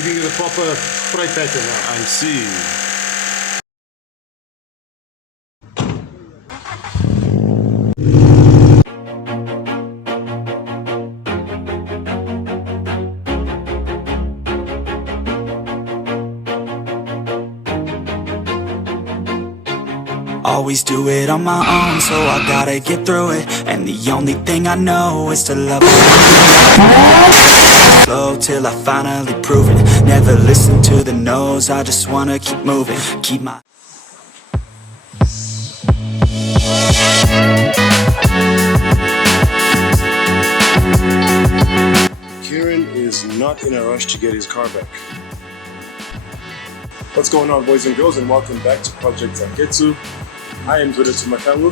giving it a proper spray pattern now. I see. Always do it on my own, so I gotta get through it. And the only thing I know is to love it. Slow till I finally prove it. Never listen to the no's, I just wanna keep moving. Keep my... Kieran is not in a rush to get his car back. What's going on, boys and girls, and welcome back to Project Zangetsu. I am Twitter Makalu.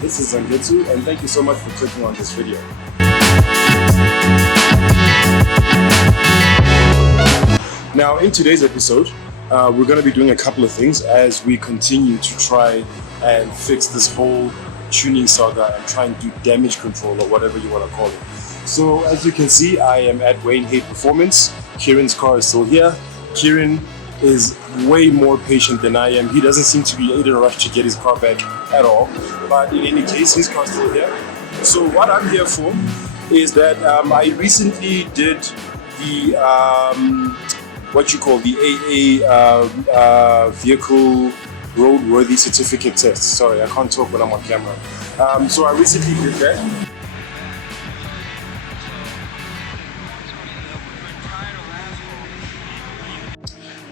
This is Zangetsu, and thank you so much for clicking on this video. Now, in today's episode, we're going to be doing a couple of things as we continue to try and fix this whole tuning saga and try and do damage control or whatever you want to call it. So, as you can see, I am at Wayne Hate Performance. Kieran's car is still here. Kieran is way more patient than I am. He doesn't seem to be in a rush to get his car back at all. But in any case, his car's still here. So what I'm here for is that I recently did the what you call the AA vehicle roadworthy certificate test. Sorry, I can't talk when I'm on camera. So I recently did that.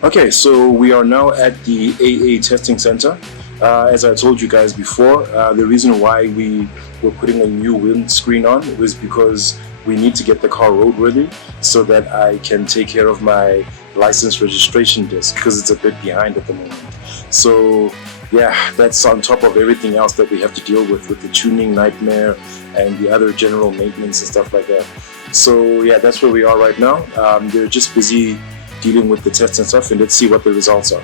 Okay, so we are now at the AA testing center. As I told you guys before, the reason why we were putting a new windscreen on was because we need to get the car roadworthy so that I can take care of my license registration disc because it's a bit behind at the moment. So yeah, that's on top of everything else that we have to deal with the tuning nightmare and the other general maintenance and stuff like that. So yeah, that's where we are right now. They're just busy dealing with the tests and stuff, and let's see what the results are.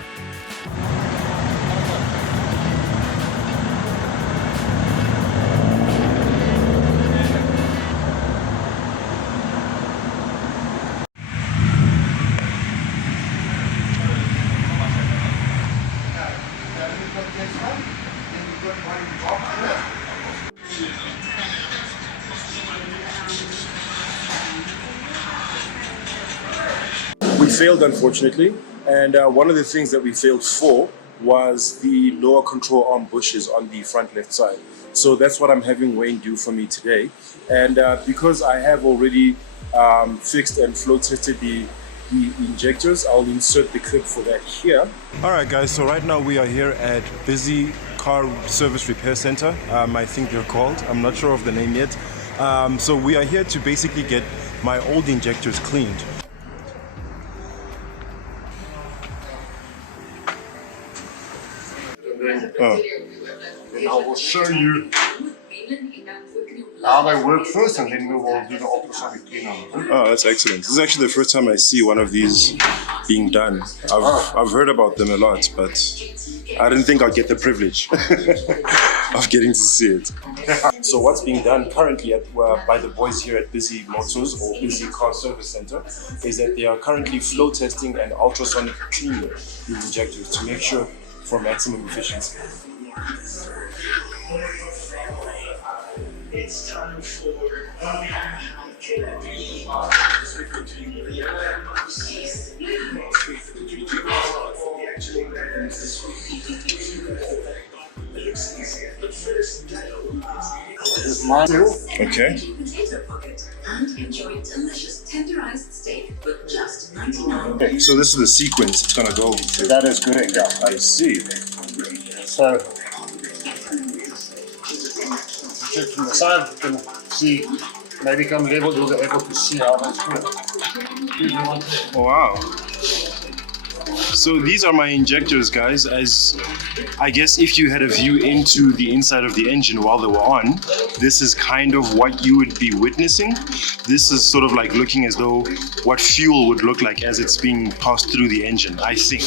We failed, unfortunately, and one of the things that we failed for was the lower control arm bushes on the front left side. So that's what I'm having Wayne do for me today. And because I have already fixed and flow tested the injectors, I'll insert the clip for that here. Alright guys, so right now we are here at Bizzy Car Service Repair Center. I think they're called. I'm not sure of the name yet. So we are here to basically get my old injectors cleaned. And I will show you how they work first, and then we will do the ultrasonic cleanup. Oh, that's excellent. This is actually the first time I see one of these being done. I've heard about them a lot, but I didn't think I'd get the privilege of getting to see it. So what's being done currently by the boys here at Bizzy Motors or Bizzy Car Service Center is that they are currently flow testing and ultrasonic cleaning the injectors to make sure for maximum efficiency. It's time for This is mine too. Okay. And enjoy a delicious tenderized steak for just $99. Okay, so this is the sequence it's gonna go through. That is correct, yeah. I see. So, check from the side, you can see, maybe come level, you'll be able to see how that's good. Oh, wow. So these are my injectors, guys. As I guess if you had a view into the inside of the engine while they were on, this is kind of what you would be witnessing. This is sort of like looking as though what fuel would look like as it's being passed through the engine, I think.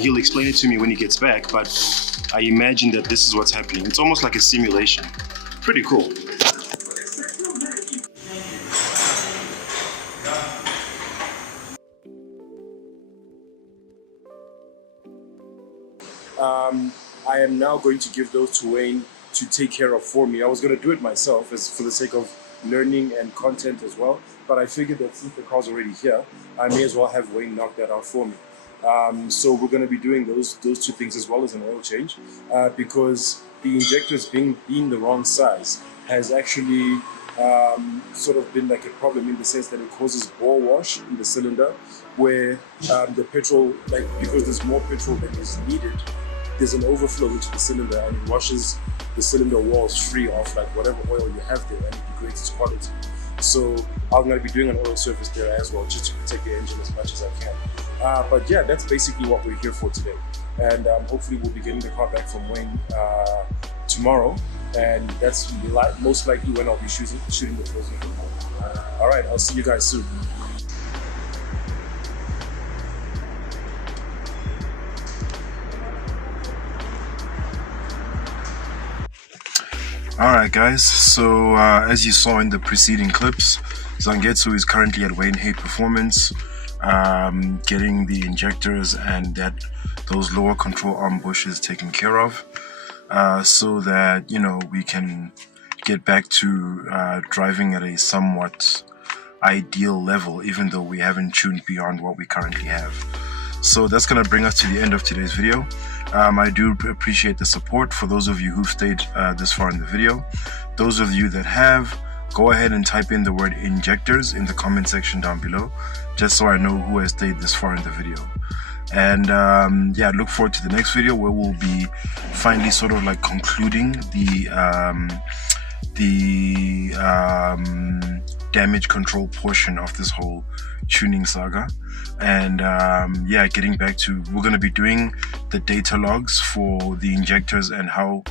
He'll explain it to me when he gets back, but I imagine that this is what's happening. It's almost like a simulation. Pretty cool. I am now going to give those to Wayne to take care of for me. I was going to do it myself as for the sake of learning and content as well, but I figured that since the car's already here, I may as well have Wayne knock that out for me. So we're going to be doing those two things as well as an oil change, because the injectors being the wrong size has actually sort of been like a problem in the sense that it causes bore wash in the cylinder, where the petrol, like, because there's more petrol than is needed, there's an overflow into the cylinder and it washes the cylinder walls free of like whatever oil you have there, and it degrades its quality. So I'm going to be doing an oil service there as well, just to protect the engine as much as I can. But yeah, that's basically what we're here for today. And hopefully we'll be getting the car back from Wayne tomorrow, and that's most likely when I'll be shooting the closing. All right, I'll see you guys soon. Alright guys, so as you saw in the preceding clips, Zangetsu is currently at Wayne Hay Performance, getting the injectors and those lower control arm bushes taken care of, so that, you know, we can get back to driving at a somewhat ideal level, even though we haven't tuned beyond what we currently have. So that's going to bring us to the end of today's video. I do appreciate the support for those of you who've stayed this far in the video. Those of you that have, go ahead and type in the word injectors in the comment section down below, just so I know who has stayed this far in the video. And yeah, look forward to the next video where we'll be finally sort of like concluding the damage control portion of this whole tuning saga. And yeah, getting back to, we're going to be doing the data logs for the injectors and how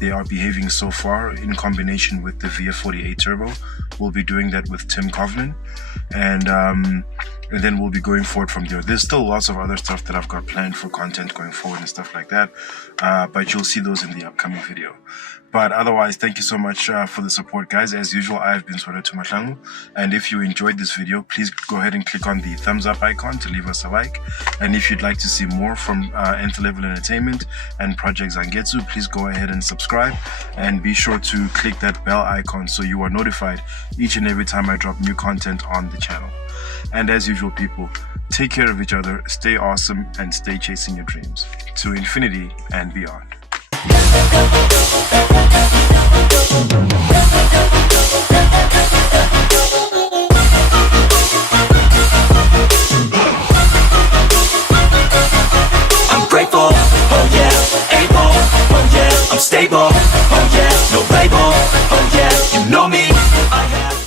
they are behaving so far in combination with the VF48 turbo. We'll be doing that with Tim Coughlin, and then we'll be going forward from there. There's still lots of other stuff that I've got planned for content going forward and stuff like that, but you'll see those in the upcoming video. But otherwise, thank you so much for the support, guys. As usual, I've been Subaru Tumatlangu, and if you enjoyed this video, please go ahead and click on the thumbs up icon to leave us a like. And if you'd like to see more from Nth-Level Entertainment and Project Zangetsu, please go ahead and subscribe, and be sure to click that bell icon so you are notified each and every time I drop new content on the channel. And as usual, people, take care of each other, stay awesome, and stay chasing your dreams to infinity and beyond. I'm grateful, oh yeah, able, oh yeah, I'm stable, oh yeah, no label, oh yeah, you know me, I have